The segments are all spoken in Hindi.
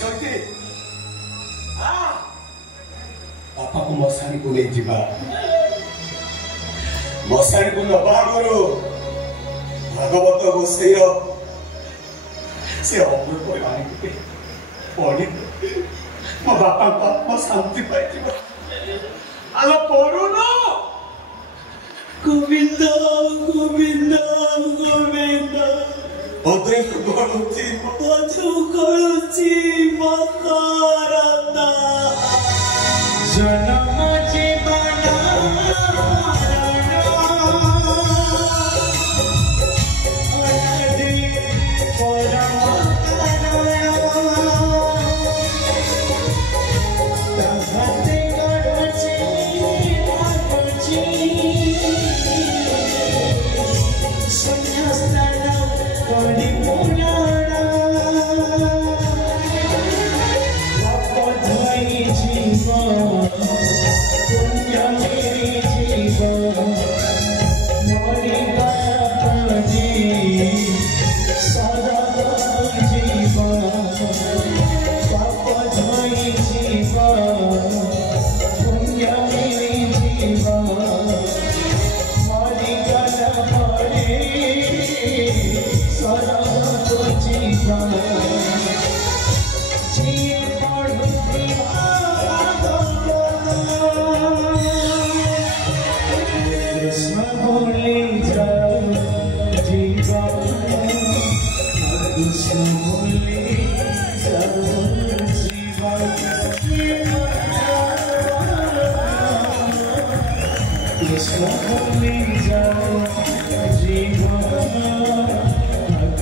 जयती बापा को मशाणी को नहीं जीवा मशाणी को नवा आगु भागवत गोसाई से अमृत पढ़ी मो बापा को आत्मा शांति पाई आलो पढ़ुन गोविंद गोविंद गोविंद भद्र गणुची मकरंद जन्म जीवन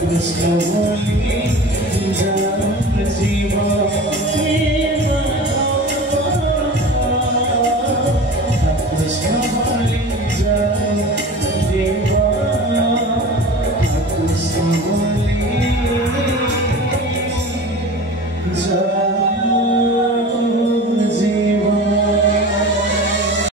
Krishna